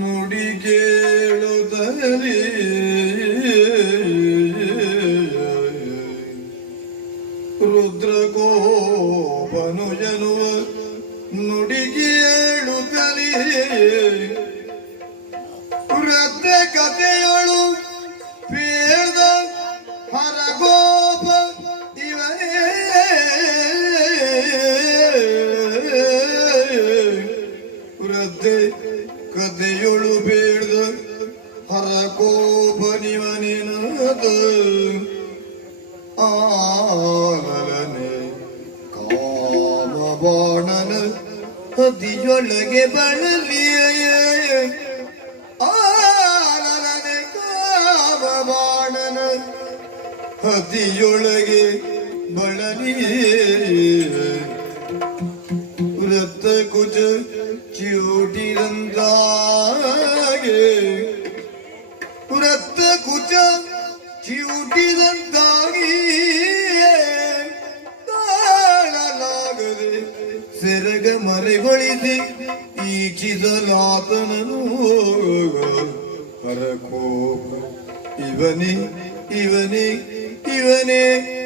ನುಡಿಗೇಳುದರಿ. ರುದ್ರಗೋಪನು ಎನ್ನುವ ನುಡಿಗೇಳುತ್ತರಿ ರದ್ದ ಕಥೆಯಳು ಬೇಡ ಹರಗೋ ಕದೆಯೊಳು ಬೇಡ್ದ ಹರಕೋಪ ನಿವನಿನದ ಆಲನೆ ಕಾಮ ಬಾಣನ ಹದಿಯೊಳಗೆ ಬಳಲಿಯ. ಆಲನೆ ಕಾಮ ಬಾಣನ ಹದಿಯೊಳಗೆ ಬಳಲಿಯೇ. ಕುಚ ಚಿವುಟಿದಂತಾಗೆ ವೃತ್ತ ಕುಚ ಚಿವುಟಿದಂತಾಗಿ ತಾಳಲಾಗದೆ ಸೆರಗ ಮರೆಗೊಳಿಸಿ ಈಚಿಸಲಾತನನು ಹರಕೋಪ ಇವನೇ ಇವನೇ ಇವನೇ ಇವನೇ